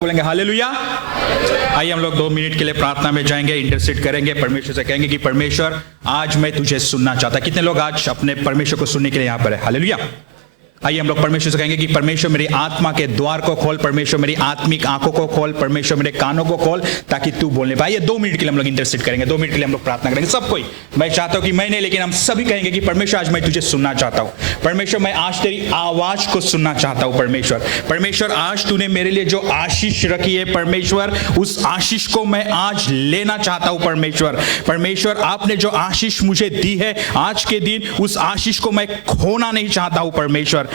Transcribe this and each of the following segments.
बोलेंगे हालेलुया। आइए हम लोग 2 मिनट के लिए प्रार्थना में जाएंगे, इंटरसीड करेंगे, परमेश्वर से कहेंगे कि परमेश्वर आज मैं तुझे सुनना चाहता। कितने लोग आज अपने परमेश्वर को सुनने के लिए यहाँ पर है? हालेलुया। आइए हम लोग परमेश्वर से कहेंगे कि परमेश्वर मेरी आत्मा के द्वार को खोल, परमेश्वर मेरी आत्मिक आंखों को खोल, परमेश्वर मेरे कानों को खोल ताकि तू बोलने पाए। 2 मिनट के लिए हम लोग इंटरसीड करेंगे, 2 मिनट के लिए हम लोग प्रार्थना करेंगे। सब कोई, मैं चाहता हूं कि मैं नहीं, लेकिन हम सभी कहेंगे कि परमेश्वर आज मैं तुझे सुनना चाहता हूं। परमेश्वर मैं आज तेरी आवाज को सुनना चाहता हूं। परमेश्वर आज तूने मेरे लिए जो आशीष रखी है परमेश्वर, उस आशीष को मैं आज लेना चाहता हूं। परमेश्वर आपने जो आशीष मुझे दी है आज के दिन, उस आशीष को मैं खोना नहीं चाहता हूं। परमेश्वर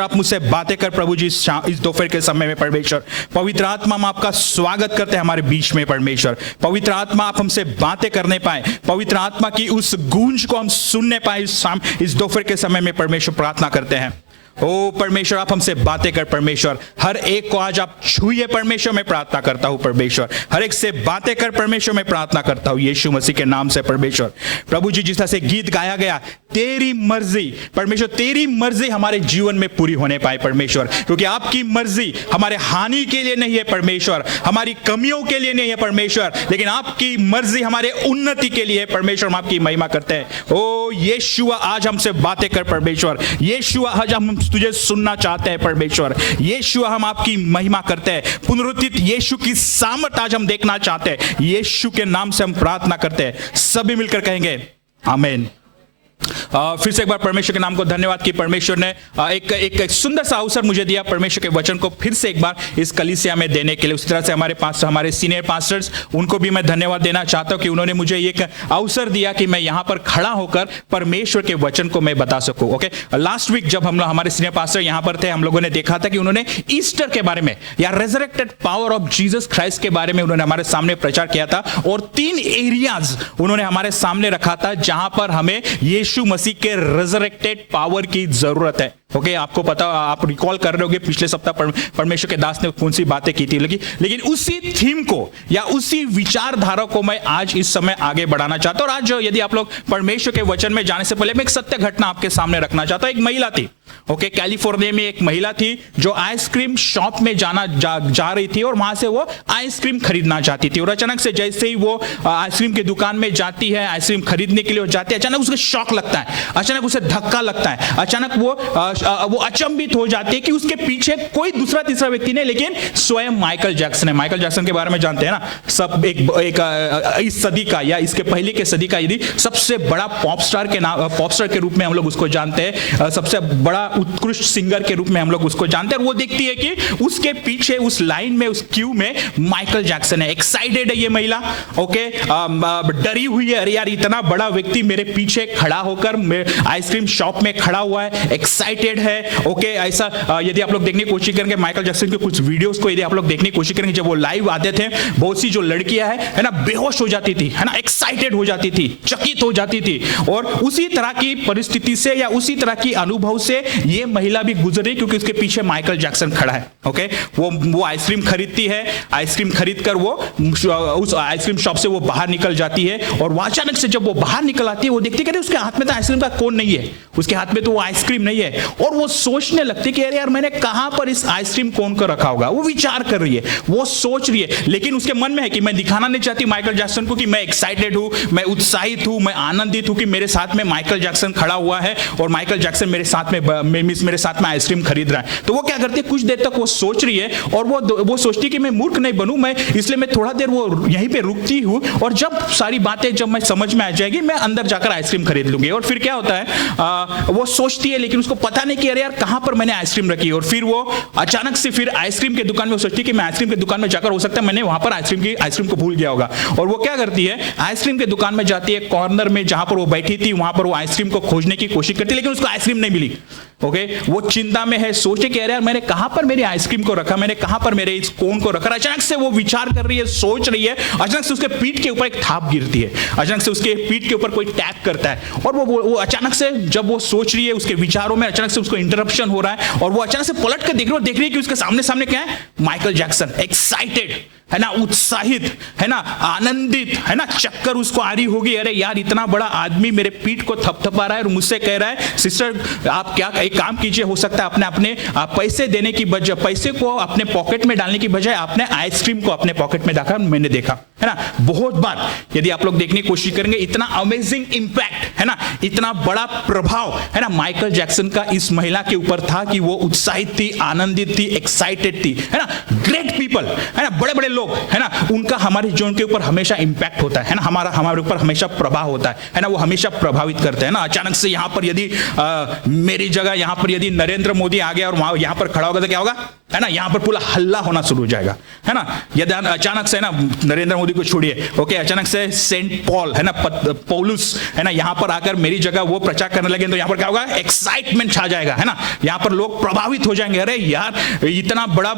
आप मुझसे बातें कर प्रभु जी इस दोपहर के समय में। परमेश्वर पवित्र आत्मा, हम आपका स्वागत करते हैं हमारे बीच में। परमेश्वर पवित्र आत्मा, आप हमसे बातें करने पाए, पवित्र आत्मा की उस गूंज को हम सुनने पाए इस दोपहर के समय में। परमेश्वर प्रार्थना करते हैं, ओ परमेश्वर आप हमसे बातें कर। परमेश्वर हर एक को आज आप छूइए। परमेश्वर मैं प्रार्थना करता हूं। परमेश्वर हर एक से बातें कर। परमेश्वर मैं प्रार्थना करता हूं यीशु मसीह के नाम से। परमेश्वर प्रभु जी, जिस तरह से गीत गाया गया, तेरी मर्जी, परमेश्वर तेरी मर्जी हमारे जीवन में पूरी होने पाए परमेश्वर, क्योंकि आपकी मर्जी हमारे हानि के लिए नहीं है परमेश्वर, हमारी कमियों के लिए नहीं है परमेश्वर, लेकिन आपकी मर्जी हमारे उन्नति के लिए है परमेश्वर। हम आपकी महिमा करते हैं। ओ यीशुआ आज हमसे बातें कर परमेश्वर। यीशुआ आज हम तुझे सुनना चाहते हैं परमेश्वर। यीशु हम आपकी महिमा करते हैं। पुनरुत्थित यीशु की सामर्थ आज हम देखना चाहते हैं। यीशु के नाम से हम प्रार्थना करते हैं। सभी मिलकर कहेंगे आमीन। फिर से एक बार परमेश्वर के नाम को धन्यवाद कि परमेश्वर ने एक सुंदर सा अवसर मुझे दिया परमेश्वर के वचन को फिर से एक बार इस कलीसिया में देने के लिए। उसी तरह से हमारे सीनियर पास्टर्स, उनको भी मैं धन्यवाद देना चाहता हूं कि उन्होंने मुझे एक अवसर दिया कि मैं यहां पर खड़ा होकर परमेश्वर के वचन को मैं बता सकूं। ओके, लास्ट वीक जब हम हमारे सीनियर पास्टर यहां पर थे, हम लोगों ने देखा था कि उन्होंने ईस्टर के बारे में या resurrected power of Jesus Christ के बारे में उन्होंने हमारे सामने प्रचार किया था, और 3 एरियाज उन्होंने हमारे सामने रखा था जहां पर हमें यीशु मसीह के रेजरेक्टेड पावर की जरूरत है। ओके, आपको पता, आप रिकॉल कर रहे होंगे पिछले सप्ताह परमेश्वर के दास ने कौन सी बातें की थी, लेकिन उसी थीम को या उसी विचारधारा को मैं आज इस समय आगे बढ़ाना चाहता हूं। और आज यदि आप लोग परमेश्वर के वचन में जाने से पहले मैं एक सत्य घटना आपके सामने रखना चाहता हूं। एक महिला थी, ओके, कैलिफोर्निया में एक महिला थी जो आइसक्रीम शॉप में जा रही थी और वहां से वो आइसक्रीम खरीदना चाहती थी। और अचानक से जैसे ही वो आइसक्रीम की दुकान में जाती है, आइसक्रीम खरीदने के लिए जाती है, अचानक उसे शॉक लगता है, अचानक उसे धक्का लगता है, अचानक वो अचंभित हो जाती है कि उसके पीछे कोई दूसरा तीसरा व्यक्ति नहीं, लेकिन स्वयं माइकल जैक्सन है। माइकल जैक्सन के बारे में जानते हैं ना सब, एक इस सदी का या इसके पहले के सदी का यदि सबसे बड़ा पॉप स्टार के रूप में हम लोग उसको जानते हैं, सबसे बड़ा उत्कृष्ट सिंगर के रूप में हम लोग उसको जानते हैं। और वो देखती है कि उसके पीछे उस लाइन में, उस क्यू में माइकल जैक्सन है। एक्साइटेड है ये महिला, ओके, डरी हुई है, अरे यार इतना बड़ा व्यक्ति मेरे पीछे खड़ा होकर आइसक्रीम शॉप में खड़ा हुआ है, एक्साइटेड है। ओके, ऐसा यदि आप लोग देखने की कोशिश करेंगे माइकल जैक्सन के कुछ वीडियोस को यदि आप लोग देखने की कोशिश करेंगे, जब वो लाइव आते थे, बहुत सी जो लड़कियां है ना, बेहोश हो जाती थी, है ना, एक्साइटेड हो जाती थी, चकित हो जाती थी। और उसी तरह की परिस्थिति से या उसी तरह की अनुभव से ये महिला भी गुजरी, क्योंकि उसके पीछे माइकल जैक्सन खड़ा है। ओके, वो आइसक्रीम खरीदती है, आइसक्रीम खरीदकर वो उस आइसक्रीम शॉप से वो बाहर निकल जाती है। और अचानक से जब वो बाहर निकल आती है, वो देखती है उसके हाथ में तो आइसक्रीम का कोन नहीं है, उसके हाथ में तो वो आइसक्रीम नहीं है। और वो सोचने लगती है कि अरे यार मैंने कहां पर इस आइसक्रीम कोन को रखा होगा। वो विचार कर रही है, वो सोच रही है, लेकिन उसके मन में है कि मैं दिखाना नहीं चाहती माइकल जैक्सन को कि मैं एक्साइटेड हूं, मैं उत्साहित हूं, मैं आनंदित हूं कि मेरे साथ में माइकल जैक्सन खड़ा हुआ है और माइकल जैक्सन मेरे साथ में आइसक्रीम खरीद रहा है। तो वो क्या करती है, कुछ देर तक वो सोच रही है और वो सोचती है कि मैं मूर्ख नहीं बनूं, मैं इसलिए मैं थोड़ा देर वो यहीं पे रुकती हूं, और जब सारी बातें जब मैं समझ में आ जाएगी, मैं अंदर जाकर आइसक्रीम खरीद लूंगी। और फिर क्या होता है, वो सोचती है, लेकिन उसको पता नहीं कि अरे यार कहां पर मैंने आइसक्रीम रखी। और फिर वो अचानक से फिर आइसक्रीम के दुकान में सोचती है कि मैं आइसक्रीम के दुकान में जाकर, हो सकता है मैंने वहां पर आइसक्रीम को भूल गया होगा। और वो क्या करती है, आइसक्रीम के दुकान में जाती है, कॉर्नर में जहां पर वो बैठी थी वहां पर वो आइसक्रीम को खोजने की कोशिश करती है, लेकिन उसको आइसक्रीम नहीं मिली। ओके, वो चिंता में है, सोचे कि अरे यार मैंने कहां पर मेरी आइसक्रीम को रखा, मैंने कहां पर मेरे इस कोन को रखा। अचानक से वो विचार कर रही है, सोच रही है, अचानक से उसके पीठ के ऊपर एक थाप गिरती है, अचानक से उसके पीठ के ऊपर कोई टैप करता है। और वो अचानक से जब वो सोच रही है, उसके विचारों में अचानक से उसको इंटरप्शन हो रहा है, और वो अचानक से पलट कर देख रही है कि उसके सामने क्या है, माइकल जैक्सन, एक्साइटेड, है ना, उत्साहित, है ना, आनंदित, है ना, चक्कर उसको आ रही होगी, अरे यार इतना बड़ा आदमी मेरे पीठ को थपथपा रहा है और मुझसे कह रहा है सिस्टर आप क्या एक काम कीजिए, हो सकता है अपने अपने पैसे देने की बजाय, पैसे को अपने पॉकेट में डालने की बजाय आपने आइसक्रीम को अपने पॉकेट में रखा, मैंने देखा है ना बहुत बार। यदि आप लोग देखने की कोशिश करेंगे, इतना अमेजिंग इंपैक्ट, है ना, इतना बड़ा प्रभाव, है ना, माइकल जैक्सन का इस महिला के ऊपर था कि वो उत्साहित थी, आनंदित थी, एक्साइटेड थी, है ना, ग्रेट पीपल, है ना, बड़े बड़े लोग, है ना, उनका हमारे जीवन के ऊपर हमेशा इंपैक्ट होता है ना, हमारे ऊपर हमेशा प्रभाव होता है ना, वो हमेशा प्रभावित करते हैं ना। अचानक से यहां पर यदि मेरी जगह यहां पर यदि नरेंद्र मोदी आ गया और वहां यहां पर खड़ा होगा तो क्या होगा, है ना, यहां पर पूरा हल्ला होना शुरू हो जाएगा, है ना। यदि अचानक से, ना, नरेंद्र मोदी को छोड़िए, ओके, अचानक से सेंट पॉल, है ना, पौलुस, है ना, यहां पर आकर मेरी जगह वो प्रचार करने लगे तो यहां पर क्या होगा, एक्साइटमेंट छा जाएगा, है ना, यहां पर लोग प्रभावित हो जाएंगे, अरे यार इतना बड़ा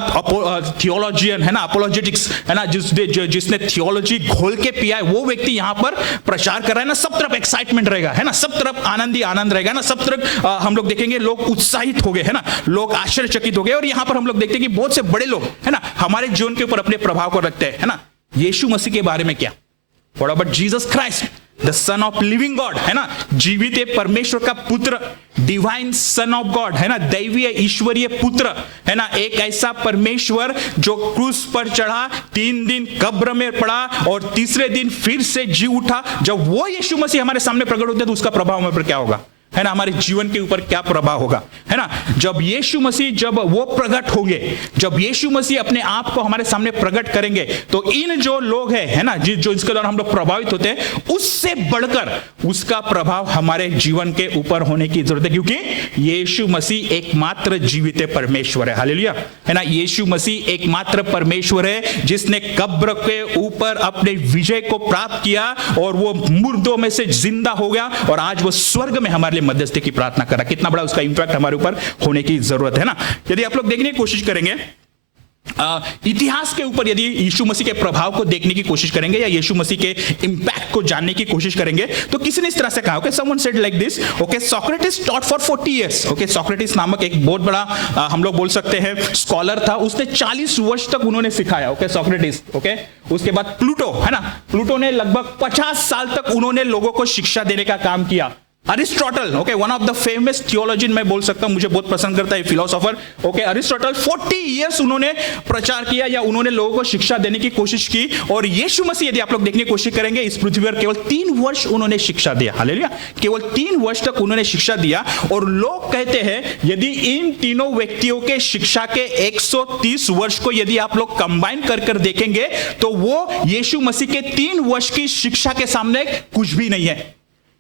थियोलॉजियन, है ना, अपोलोजेटिक्स, है ना, जिसने थियोलॉजी घोल के पिया है, वो व्यक्ति यहां पर प्रचार कर रहा है ना, सब तरफ एक्साइटमेंट रहेगा, है ना, सब तरफ आनंद ही आनंद रहेगा ना, सब तरफ हम लोग देखेंगे लोग उत्साहित हो गए, है ना, लोग आश्चर्यचकित हो गए। और यहां पर हम लोग देखते हैं कि बहुत से बड़े लोग, है ना, हमारे जीवन के ऊपर अपने प्रभाव को रखते हैं, है ना। यीशु मसीह के बारे में क्या, what about Jesus Christ, the son of living God, है ना, जीवित परमेश्वर का पुत्र, डिवाइन सन ऑफ गॉड, है ना, दैवीय ईश्वरीय पुत्र, है ना, एक ऐसा परमेश्वर जो क्रूस पर चढ़ा, 3 दिन कब्र में पड़ा और तीसरे दिन फिर से जी उठा। जब वो यीशु मसीह हमारे सामने प्रकट होते हैं तो उसका प्रभाव हमारे पर क्या होगा, है ना, हमारे जीवन के ऊपर क्या प्रभाव होगा, है ना। जब यीशु मसीह जब वो प्रकट होंगे, जब यीशु मसीह अपने आप को हमारे सामने प्रकट करेंगे तो इन जो लोग हैं, है ना, जो इसके द्वारा हम लोग प्रभावित होते हैं, उससे बढ़कर उसका प्रभाव हमारे जीवन के ऊपर होने की जरूरत है, क्योंकि यीशु मसीह एकमात्र जीवित परमेश्वर है। हालेलुया, है ना, यीशु मसीह एकमात्र परमेश्वर है जिसने कब्र के ऊपर अपने विजय को प्राप्त किया और वो मुर्दों में से जिंदा हो गया और आज वो स्वर्ग में हमारे मध्यस्थी की प्रार्थना करा। कितना बड़ा उसका इंपैक्ट हमारे ऊपर होने की जरूरत है ना। यदि आप लोग देखने की कोशिश करेंगे इतिहास के ऊपर, यदि यीशु मसीह के प्रभाव को देखने की कोशिश करेंगे या यीशु मसीह के इंपैक्ट को जानने की कोशिश करेंगे तो किसी ने इस तरह से कहा, okay, someone said like this, okay, Socrates taught for 40 years, okay, Socrates नामक एक बहुत बड़ा हम लोग बोल सकते हैं स्कॉलर था, उसने 40 वर्ष तक उन्होंने सिखाया, ओके, सोक्रेटिस, ओके। उसके बाद प्लूटो, है ना, प्लूटो ने लगभग 50 साल तक उन्होंने लोगों को शिक्षा देने का काम किया। Aristotle, okay, one of the famous theologian मैं बोल सकता हूं, मुझे बहुत पसंद करता है फिलोसोफर, ओके, अरिस्टोटल 40 इयर्स उन्होंने प्रचार किया या उन्होंने लोगों को शिक्षा देने की कोशिश की। और यीशु मसीह, यदि आप लोग देखने की कोशिश करेंगे, इस पृथ्वी पर केवल 3 वर्ष उन्होंने शिक्षा दिया। हालेलुया, केवल 3 वर्ष तक उन्होंने शिक्षा दिया। और लोग कहते हैं यदि इन तीनों व्यक्तियों के शिक्षा के 130 वर्ष को यदि आप लोग कंबाइन कर देखेंगे तो वो यीशु मसीह के 3 वर्ष की शिक्षा के सामने कुछ भी नहीं है।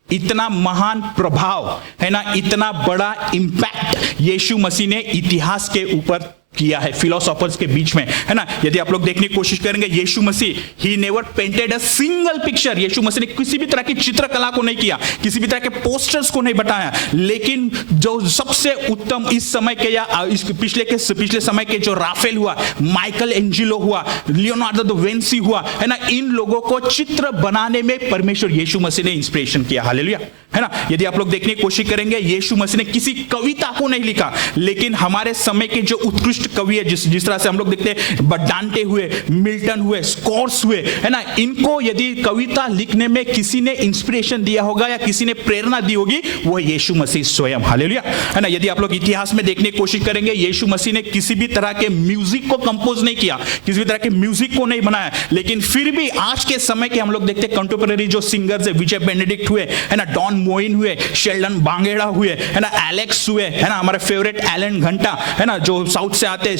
इतना महान प्रभाव, है ना, इतना बड़ा इंपैक्ट यीशु मसीह ने इतिहास के ऊपर किया है फिलोसोफर्स के बीच में, है ना। यदि आप लोग देखने की कोशिश करेंगे, यीशु मसीह he never painted a single picture, यीशु मसीह ने किसी भी तरह की चित्रकला को नहीं किया, किसी भी तरह के पोस्टर्स को नहीं बताया, लेकिन जो सबसे उत्तम इस समय के या इस पिछले समय के जो राफेल हुआ, माइकल एंजेलो हुआ, लियोनार्डो दा विंची हुआ, है ना, इन लोगों को चित्र बनाने में परमेश्वर यीशु मसीह ने इंस्पिरेशन किया। हालेलुया, है ना। यदि आप लोग देखने की कोशिश करेंगे, यीशु मसीह ने किसी कविता को नहीं लिखा, लेकिन हमारे समय के जो उत्कृष्ट कवि है, जिस तरह से हम लोग देखते हैं डांटे हुए, मिल्टन हुए, स्कॉर्स हुए, है ना, इनको यदि कविता लिखने में किसी ने इंस्पिरेशन दिया होगा या किसी ने प्रेरणा दी होगी, वो यीशु मसीह स्वयं। हालेलुया, है ना। यदि आप लोग इतिहास में देखने की कोशिश करेंगे, यीशु मसीह ने किसी भी तरह के म्यूजिक को कंपोज नहीं किया, किसी भी तरह के म्यूजिक को नहीं बनाया, लेकिन फिर भी आज के समय के हम लोग देखते हैं कंटेम्पररी जो सिंगर्स है, विजय बेनेडिक्ट हुए, है ना, डॉन मोइन हुए, शेल्डन बांगेड़ा हुए, है ना, एलेक्स हुए, है ना, हमारे फेवरेट एलन घंटा, है ना, जो साउथ से आते हैं,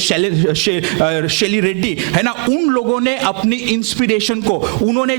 शेली रेड्डी, है ना, उन लोगों ने अपनी इंस्पिरेशन को, उन्होंने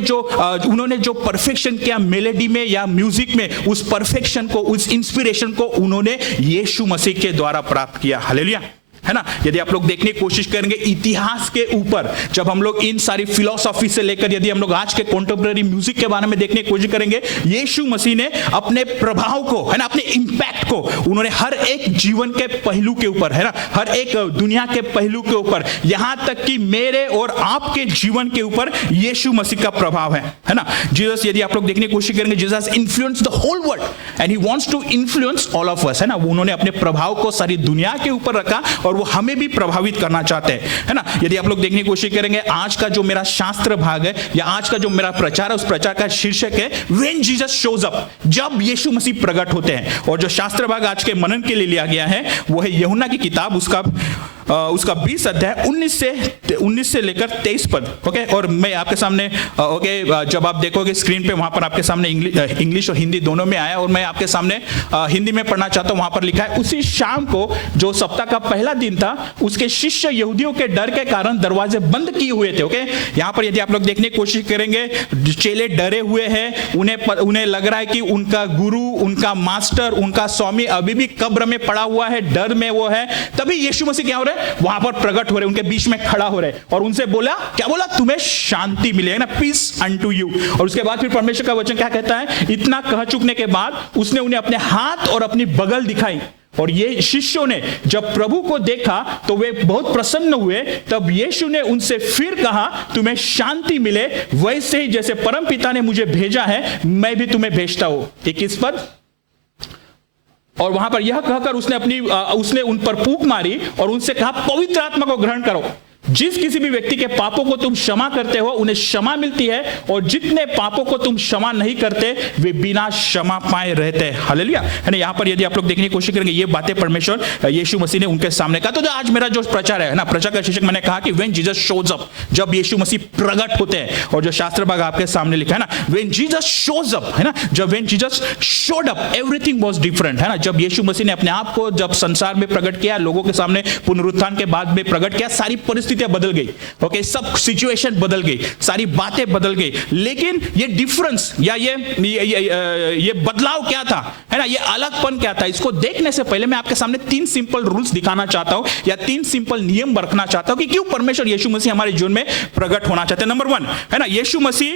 जो परफेक्शन किया मेलोडी में या म्यूजिक में, उस परफेक्शन को, उस इंस्पिरेशन को उन्होंने यीशु मसीह के द्वारा प्राप्त किया। हालेलुया, है ना। यदि आप लोग देखने की कोशिश करेंगे इतिहास के ऊपर, जब हम लोग इन सारी फिलॉसफी से लेकर यदि हम लोग आज के कंटेम्पररी म्यूजिक के बारे में देखने की कोशिश करेंगे, यीशु मसीह ने अपने प्रभाव को, है ना, अपने इंपैक्ट को उन्होंने हर एक जीवन के पहलू के ऊपर, है ना, हर एक दुनिया के पहलू के ऊपर, यहां तक कि मेरे और आपके जीवन के ऊपर यीशु मसीह का प्रभाव है ना। जीसस, यदि आप लोग देखने की कोशिश करेंगे, Jesus influence the whole world and he wants to influence all of us, है ना। उन्होंने अपने प्रभाव को सारी दुनिया के ऊपर रखा और और वो हमें भी प्रभावित करना चाहते हैं, है ना। यदि आप लोग देखने की कोशिश करेंगे, आज का जो मेरा शास्त्र भाग है या आज का जो मेरा प्रचार है, उस प्रचार का शीर्षक है व्हेन जीसस शोज अप, जब यीशु मसीह प्रकट होते हैं। और जो शास्त्र भाग आज के मनन के लिए लिया गया है वो है यूहन्ना की किताब, उसका 20 अध्याय 19 से लेकर 23 पद। ओके, और मैं आपके सामने ओके, जब आप देखोगे स्क्रीन पे वहां पर आपके सामने इंग्लिश और हिंदी दोनों में आया, और मैं आपके सामने हिंदी में पढ़ना चाहता हूं। वहां पर लिखा है, उसी शाम को जो सप्ताह का पहला दिन था, उसके शिष्य यहूदियों के डर के कारण दरवाजे बंद किए हुए थे। ओके, यहां पर यदि आप लोग देखने की कोशिश करेंगे, चेले डरे हुए हैं, उन्हें लग रहा है कि उनका गुरु, उनका मास्टर, उनका स्वामी अभी भी कब्र में पड़ा हुआ है, डर में वो है। तभी यीशु मसीह क्या हो रहे हैं, वहां पर प्रकट हो रहे, उनके बीच में खड़ा हो रहे, और उनसे बोला, क्या बोला, तुम्हें शांति मिलेगा ना, पीस अनटू यू। और उसके बाद फिर परमेश्वर का वचन क्या कहता है, इतना कह चुकने के बाद उसने उन्हें अपने हाथ और अपनी बगल दिखाई, और ये शिष्यों ने जब प्रभु को देखा तो वे बहुत प्रसन्न हुए। तब यीशु ने उनसे फिर कहा, तुम्हें शांति मिले, वैसे ही जैसे परमपिता ने मुझे भेजा है, मैं भी तुम्हें भेजता हूं। 21 पद, और वहां पर यह कहकर उसने उन पर फूंक मारी और उनसे कहा, पवित्र आत्मा को ग्रहण करो। जिस किसी भी व्यक्ति के पापों को तुम क्षमा करते हो उन्हें क्षमा मिलती है, और जितने पापों को तुम क्षमा नहीं करते वे बिना क्षमा पाए रहते हैं। हालेलुया, है ना। यहां पर यदि आप लोग देखने की कोशिश करेंगे, ये बातें परमेश्वर यीशु मसीह ने उनके सामने कहा। तो आज मेरा जो प्रचार है ना, प्रचार का शीर्षक मैंने कहा कि व्हेन जीसस शोज अप, जब यीशु मसीह प्रकट होते हैं। और जो शास्त्र भाग आपके सामने लिखा है ना, व्हेन जीसस शोज अप, है ना, जब when Jesus showed up everything was different, है ना। जब यीशु मसीह ने अपने आप को जब संसार में प्रकट किया, लोगों के सामने पुनरुत्थान के बाद में प्रकट किया, सारी परिस्थितियां बदल गई। ओके, सब सिचुएशन बदल गई, सारी बातें बदल गई। लेकिन ये डिफरेंस या ये बदलाव क्या था, है ना, ये अलगपन क्या था, इसको देखने से पहले मैं आपके सामने 3 सिंपल रूल्स दिखाना चाहता हूं, या 3 सिंपल नियम रखना चाहता हूं कि क्यों परमेश्वर यीशु मसीह हमारे जीवन में प्रकट होना चाहते हैं। नंबर 1, है ना, यीशु मसीह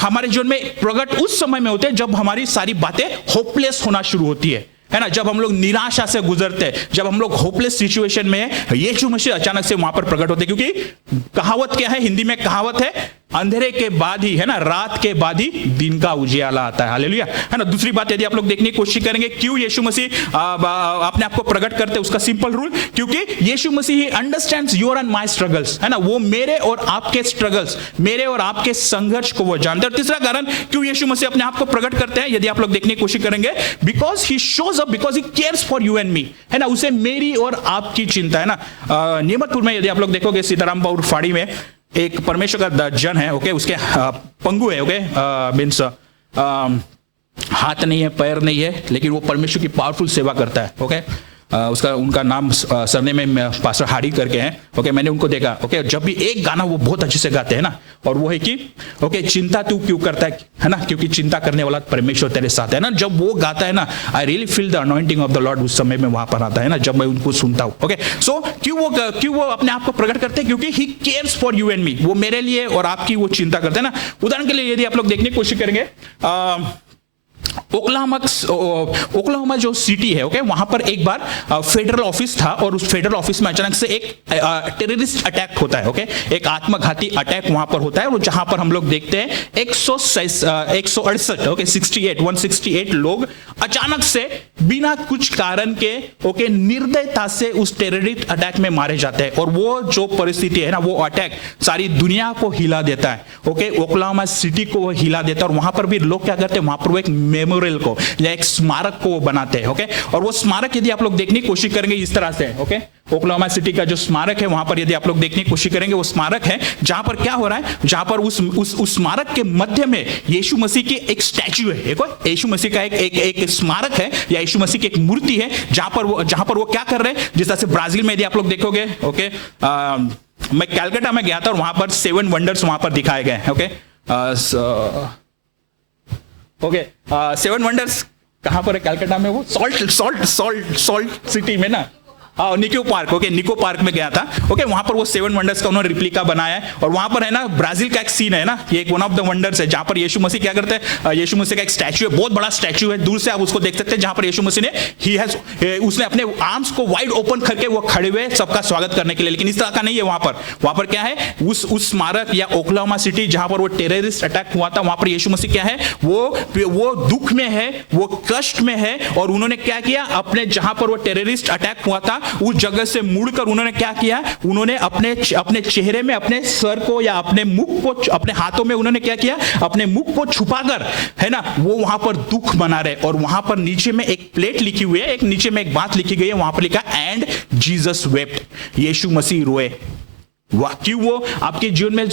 हमारे जीवन में प्रकट उस समय में होते हैं जब हमारी सारी बातें होपलेस होना शुरू होती है ना, जब हम लोग निराशा से गुजरते हैं, जब हम लोग होपलेस सिचुएशन में है, यीशु मसीह अचानक से वहां पर प्रकट होते हैं। क्योंकि कहावत क्या है, हिंदी में कहावत है, अंधेरे के बाद ही, है ना, रात के बाद ही दिन का उजियाला आता है। हालेलुया, है ना। दूसरी बात यदि आप लोग देखने की कोशिश करेंगे, क्यों यीशु मसीह अपने आप को प्रकट करते हैं, उसका सिंपल रूल, क्योंकि यीशु मसीह he understands your and my struggles, है ना, वो मेरे और आपके स्ट्रगल्स, मेरे और आपके संघर्ष को वो जानते हैं। और तीसरा कारण क्यों यीशु मसीह अपने आप को प्रकट करते हैं, यदि आप लोग देखने की कोशिश करेंगे, because he shows up, because he cares for you and me, है ना, उसे मेरी और आपकी चिंता है ना। नियमतपुर में यदि आप लोग देखोगे, सीताराम बाउर फाड़ी में एक परमेश्वर का जन है, ओके, उसके पंगु है, ओके, मीन्स हाथ नहीं है, पैर नहीं है, लेकिन वो परमेश्वर की पावरफुल सेवा करता है। ओके, उनका नाम सरने में पास्टर हाड़ी करके हैं। ओके, मैंने उनको देखा। ओके, जब भी एक गाना वो बहुत अच्छे से गाते हैं ना, और वो है कि ओके, चिंता तू क्यों करता है ना, क्योंकि चिंता करने वाला परमेश्वर तेरे साथ है ना। जब वो गाता है ना, I really feel the anointing of the Lord उस समय में वहां पर आता है ना, जब मैं उनको सुनता हूं। ओके, सो क्यों वो अपने आप को प्रकट करते हैं, क्योंकि he cares for you and me, वो मेरे लिए और आपकी वो चिंता करते हैं ना। उदाहरण के लिए यदि आप लोग देखने की कोशिश करेंगे, ओक्लाहोमा जो सिटी है, ओके, वहां पर एक बार फेडरल ऑफिस था, और उस फेडरल ऑफिस में अचानक से एक टेररिस्ट अटैक होता है। ओके, एक आत्मघाती अटैक वहां पर होता है, और जहां पर हम लोग देखते हैं 168 ओके 168 लोग अचानक से बिना कुछ कारण के, ओके, निर्दयता से उस टेररिस्ट अटैक में मारे जाते हैं। और वो जो परिस्थिति है ना, वो अटैक सारी दुनिया को हिला देता है। ओके, ओक्लाहोमा सिटी को हिला देता है, और वहां पर भी लोग क्या करते हैं, वहां पर वो एक मेमोरियल को या एक स्मारक को बनाते हैं। ओके, और वो स्मारक यदि आप लोग देखने की कोशिश करेंगे इस तरह से, ओके, ओक्लाहोमा सिटी का जो स्मारक है, वहां पर यदि आप लोग देखने की कोशिश करेंगे, वो स्मारक है जहां पर क्या हो रहा है, जहां पर उस स्मारक के मध्य में यीशु मसीह की एक स्टैच्यू है, यीशु मसीह का एक स्मारक है, या यीशु मसीह की एक मूर्ति है, जहां पर वो क्या कर रहे हैं। जिस तरह से ब्राजील में यदि आप लोग देखोगे, ओके, मैं कैलकाटा में गया था, और वहां पर 7 वंडर्स वहां पर दिखाए गए। ओके, ओके, 7 वंडर्स कहां पर है कैलकाटा में, वो सॉल्ट सिटी में ना, निको पार्क। ओके, निको पार्क में गया था। ओके, वहां पर वो 7 वंडर्स का उन्होंने रिप्लिका बनाया है, और वहां पर है ना, ब्राजील का एक सीन है ना, ये एक वन ऑफ द वंडर्स है, जहां पर यीशु मसीह क्या करते हैं, यीशु मसीह का एक स्टैच्यू है, बहुत बड़ा स्टैच्यू है, दूर से आप उसको देख सकते हैं, जहां पर यीशु मसीह ने उसने अपने आर्म्स को वाइड ओपन करके वो खड़े हुए सबका स्वागत करने के लिए। लेकिन इस तरह का नहीं है, वहां पर क्या है, उस स्मारक या ओक्लाहोमा सिटी जहां पर वो टेररिस्ट अटैक हुआ था, वहां पर यीशु मसीह क्या है, वो दुख में है, वो कष्ट में है, और उन्होंने क्या किया, अपने जहां पर वो टेररिस्ट अटैक हुआ था उस जगह से मुड़कर उन्होंने क्या किया, उन्होंने अपने चेहरे में अपने सर को या अपने मुख को, अपने हाथों में उन्होंने क्या किया, अपने मुख को छुपाकर, है ना, वो वहां पर दुख मना रहे। और वहां पर नीचे में एक प्लेट लिखी हुई है, एक नीचे में एक बात लिखी गई है, वहां पर लिखा एंड जीसस वेप्ट, यीशु मसीह रोए। क्यों वो आपके जीवन में,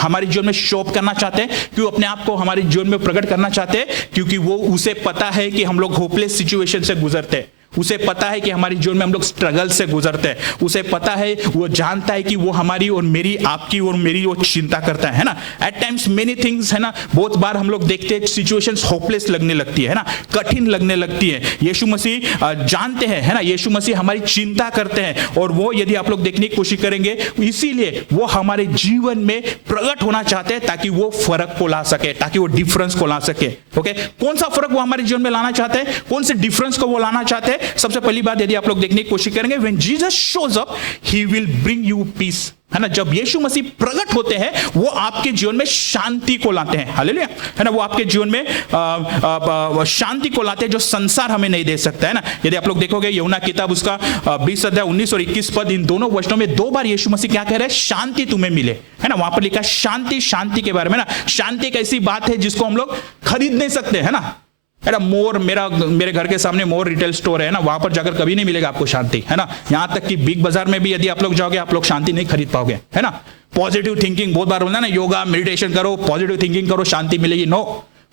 हमारे जीवन में शोप करना चाहते हैं, क्यों अपने आप को हमारे जीवन में प्रकट करना चाहते हैं? क्योंकि वो उसे पता है कि हम लोग होपलेस सिचुएशन से गुजरते हैं, उसे पता है कि हमारे जीवन में हम लोग स्ट्रगल से गुजरते हैं, उसे पता है, वो जानता है कि वो हमारी और मेरी, आपकी और मेरी वो चिंता करता है ना। एट टाइम्स मेनी थिंग्स, है ना, बहुत बार हम लोग देखते हैं सिचुएशंस होपलेस लगने लगती है ना, कठिन लगने लगती है। यीशु मसीह जानते हैं, है ना, यीशु मसीह हमारी चिंता करते हैं, और वो यदि आप लोग देखने की कोशिश करेंगे, इसीलिए वो हमारे जीवन में प्रकट होना चाहते हैं ताकि वो फर्क को ला सके, ताकि वो डिफरेंस को ला सके। ओके, कौन सा फर्क वो हमारे जीवन में लाना चाहते हैं, कौन से डिफरेंस को वो लाना चाहते हैं? सबसे पहली बात यदि आप लोग देखने की कोशिश करेंगे, when Jesus shows up he will bring you peace, है ना। जब यीशु मसीह प्रकट होते हैं, वो आपके जीवन में शांति को लाते हैं, हालेलुया, है ना। वो आपके जीवन में शांति को लाते हैं जो संसार हमें नहीं दे सकता, है ना। यदि आप लोग देखोगे यूहन्ना किताब उसका 20 अध्याय 19 और 21 पद, इन दोनों वचनों में 2 बार यीशु मसीह क्या कह रहे हैं, शांति तुम्हें मिले, है ना। वहां पर लिखा शांति, शांति के बारे में ना। शांति एक ऐसी बात है जिसको हम लोग खरीद नहीं सकते, है ना। मोर, मेरे घर के सामने मोर रिटेल स्टोर है ना, वहां पर जाकर कभी नहीं मिलेगा आपको शांति, है ना। यहां तक कि बिग बाजार में भी यदि आप लोग जाओगे, आप लोग शांति नहीं खरीद पाओगे, है ना। पॉजिटिव थिंकिंग, बहुत बार बोलना ना, योगा मेडिटेशन करो, पॉजिटिव थिंकिंग करो, शांति मिलेगी, नो।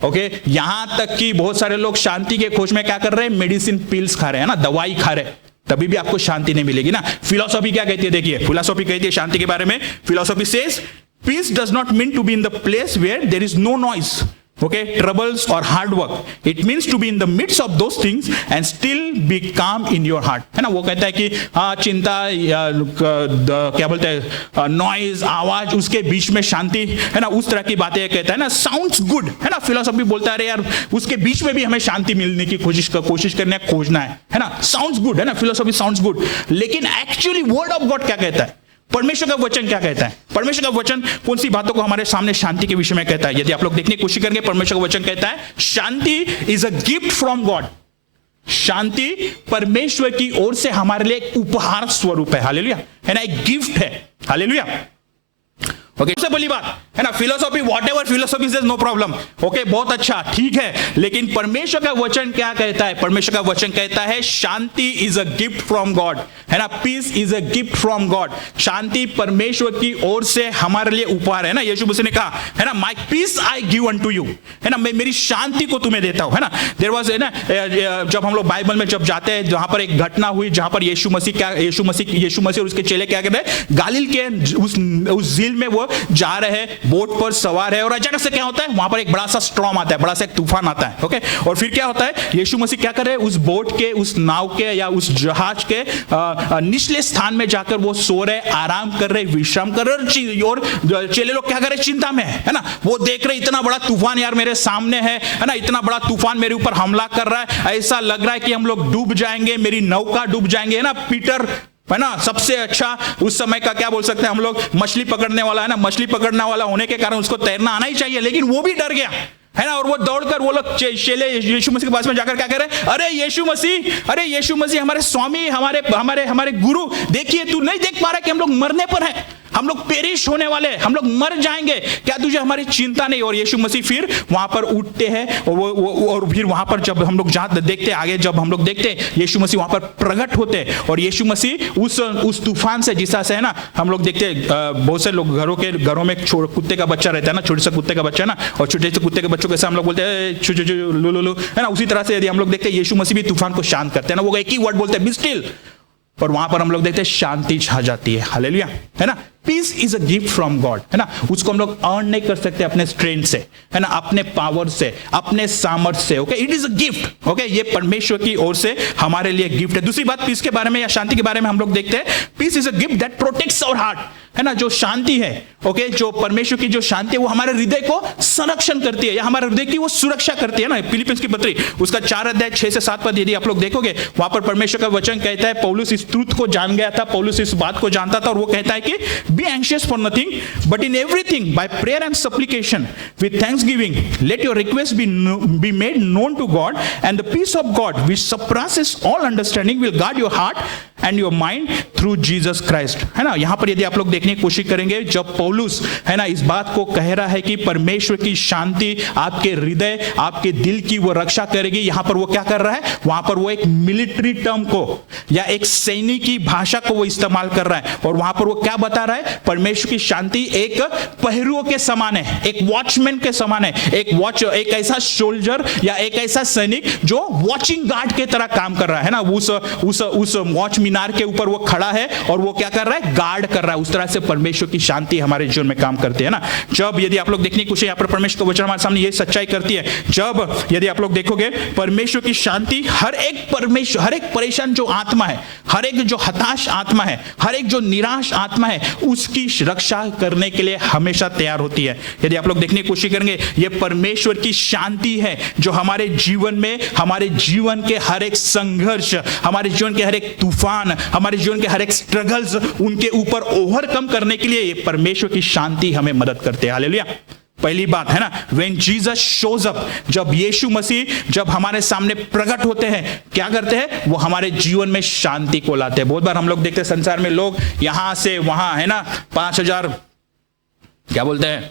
ओके, यहां तक कि बहुत सारे लोग शांति के खोज में क्या कर रहे हैं, मेडिसिन पिल्स खा रहे हैं ना, दवाई खा रहे हैं, तभी भी आपको शांति नहीं मिलेगी ना। फिलॉसफी क्या कहती है, देखिए, फिलॉसफी कहती है शांति के बारे में, philosophy says peace does not mean to be in the place where there is no noise, okay, troubles or hard work. It means to be in the midst of those things and still be calm in your heart, है ना। वो कहता है कि हाँ, चिंता या क्या बोलते हैं, नॉइज, आवाज, उसके बीच में शांति, है ना, उस तरह की बातें कहता है ना। साउंड्स गुड, है ना। फिलोसफी बोलता है यार, उसके बीच में भी हमें शांति मिलने की कोशिश करना है, खोजना है ना। साउंड्स गुड, है ना, फिलोसफी साउंड्स गुड, लेकिन एक्चुअली वर्ड ऑफ गॉड क्या कहता है, परमेश्वर का वचन क्या कहता है? परमेश्वर का वचन कौन सी बातों को हमारे सामने शांति के विषय में कहता है? यदि आप लोग देखने की कोशिश करेंगे, परमेश्वर का वचन कहता है शांति is a gift from God. शांति परमेश्वर की ओर से हमारे लिए एक उपहार स्वरूप है, हालेलुया, है ना, एक गिफ्ट है, हालेलुया। ओके, सबसे पहली बात, है ना, philosophy, whatever philosophy says, no problem, okay, बहुत अच्छा, ठीक है, लेकिन परमेश्वर का वचन क्या कहता है? परमेश्वर का वचन कहता है शांति is a gift from God, है ना, peace is a gift from God. शांति परमेश्वर की ओर से हमारे लिए उपहार है ना। यीशु मसीह ने कहा, है ना, my peace I give unto you, है ना, मैं मेरी शांति को तुम्हें देता हूं, है ना। देयर वाज, है ना, जब हम लोग बाइबल में जब जाते हैं, जहां पर एक घटना हुई, जहां पर यीशु मसीह और उसके चेले क्या कहते हैं, गालिल के उस झील में वो जा रहे हैं, बोट पर सवार है, और अचानक से क्या होता है, वहां पर एक बड़ा सा स्टॉर्म आता है, बड़ा सा एक तूफान आता है, ओके। और फिर क्या होता है, यीशु मसीह क्या कर रहे हैं, उस बोट के, उस नाव के या उस जहाज के निचले स्थान में जाकर वो सो रहे, आराम कर रहे, विश्राम कर रहे, और चेले लोग क्या कर रहे, चिंता में है ना। वो देख रहे इतना बड़ा तूफान यार मेरे सामने है ना, इतना बड़ा तूफान मेरे ऊपर हमला कर रहा है, ऐसा लग रहा है कि हम लोग डूब जाएंगे, मेरी नौका डूब जाएंगे, है ना। पीटर, है ना, सबसे अच्छा उस समय का क्या बोल सकते हैं हम लोग, मछली पकड़ने वाला, है ना, मछली पकड़ने वाला होने के कारण उसको तैरना आना ही चाहिए, लेकिन वो भी डर गया, है ना। और वो दौड़कर वो लोग चेले यीशु मसीह के पास में जाकर क्या कह रहे हैं, अरे यीशु मसीह, हमारे स्वामी, हमारे गुरु, देखिए तू नहीं देख पा रहा कि हम लोग मरने पर हैं, हम लोग पेरिश होने वाले, हम लोग मर जाएंगे, क्या तुझे हमारी चिंता नहीं? और यीशु मसीह फिर वहां पर उठते हैं, और फिर वहां पर जब हम लोग देखते आगे, जब हम लोग देखते यीशु मसीह वहां पर प्रकट होते हैं, और यीशु मसीह उस तूफान से, जिस से, है ना, हम लोग देखते बहुत से लोग घरों में कुत्ते का बच्चा रहता है ना, छोटे से कुत्ते का बच्चा ना, और छोटे से कुत्ते के बच्चों के साथ हम लोग बोलते हैं लुलुलु, है ना। उसी तरह से यदि हम लोग देखते हैं यीशु मसीह भी तूफान को शांत करते हैं ना, वो एक ही वर्ड बोलते हैं, बी स्टिल, और वहां पर हम लोग देखते हैं शांति छा जाती है, हालेलुया, है ना। Peace is a gift from God, है ना। उसको हम लोग अर्न नहीं कर सकते अपने स्ट्रेंथ से, है ना, अपने पावर से, अपने सामर्थ्य से, okay. It is a gift, okay, ये परमेश्वर की ओर से हमारे लिए गिफ्ट है। दूसरी बात, पीस के बारे में या शांति के बारे में हम लोग देखते हैं, peace is a gift that protects our heart, है ना। जो शांति है, ओके, जो परमेश्वर की जो शांति है, वो हमारे हृदय को संरक्षण करती है, या हमारे हृदय की वो सुरक्षा करती है ना। फिलिपियंस की पत्री उसका 4 अध्याय 6 से 7 पद यदि आप लोग देखोगे, वहां पर परमेश्वर का वचन कहता है, पौलुस इस ट्रूथ को जान गया था, पौलुस इस बात को जानता था, और वो कहता है कि be anxious for nothing but in everything by prayer and supplication with thanksgiving let your request be made known to God, and the peace of God which surpasses all understanding will guard your heart and your mind through Jesus Christ, है ना। यहां पर यदि आप लोग देखने की कोशिश करेंगे, जब पौलुस, है ना, इस बात को कह रहा है कि परमेश्वर की शांति आपके हृदय, आपके दिल की वो रक्षा करेगी, यहां पर वो क्या कर रहा है, वहां पर वो एक मिलिट्री टर्म को या एक सैनिक की भाषा को वो इस्तेमाल कर रहा है। और वहां पर वो क्या बता रहा है, परमेश्वर की शांति एक पहरुओं के समान है, एक वॉचमैन के समान है, एक ऐसा सोल्जर या एक ऐसा सैनिक जो वॉचिंग गार्ड के तरह काम कर रहा है ना। उस वॉच मीनार के ऊपर वो खड़ा है और वो क्या कर रहा है, गार्ड कर रहा है। उस तरह से परमेश्वर की शांति हमारे जीवन में काम करती है ना। जब यदि आप लोग देखने की कोशिश, यहाँ पर परमेश्वर का वचन हमारे सामने ये सच्चाई करती है, जब यदि आप लोग देखोगे परमेश्वर की शांति हर एक परेशान जो आत्मा है, हर एक जो हताश आत्मा है, हर एक जो निराश आत्मा है, उसकी रक्षा करने के लिए हमेशा तैयार होती है। यदि आप लोग देखने की कोशिश करेंगे, ये परमेश्वर की शांति है जो हमारे जीवन में, हमारे जीवन के हर एक संघर्ष, हमारे जीवन के हर एक तूफान, हमारे जीवन के हर एक स्ट्रगल्स, उनके ऊपर ओवरकम करने के लिए ये परमेश्वर की शांति हमें मदद करते हैं। हालेलुया। पहली बात है ना, when Jesus shows up, जब यीशु मसीह जब हमारे सामने प्रकट होते हैं, क्या करते हैं, वो हमारे जीवन में शांति को लाते हैं। बहुत बार हम लोग देखते हैं संसार में लोग यहां से वहां, है ना, 5000 क्या बोलते हैं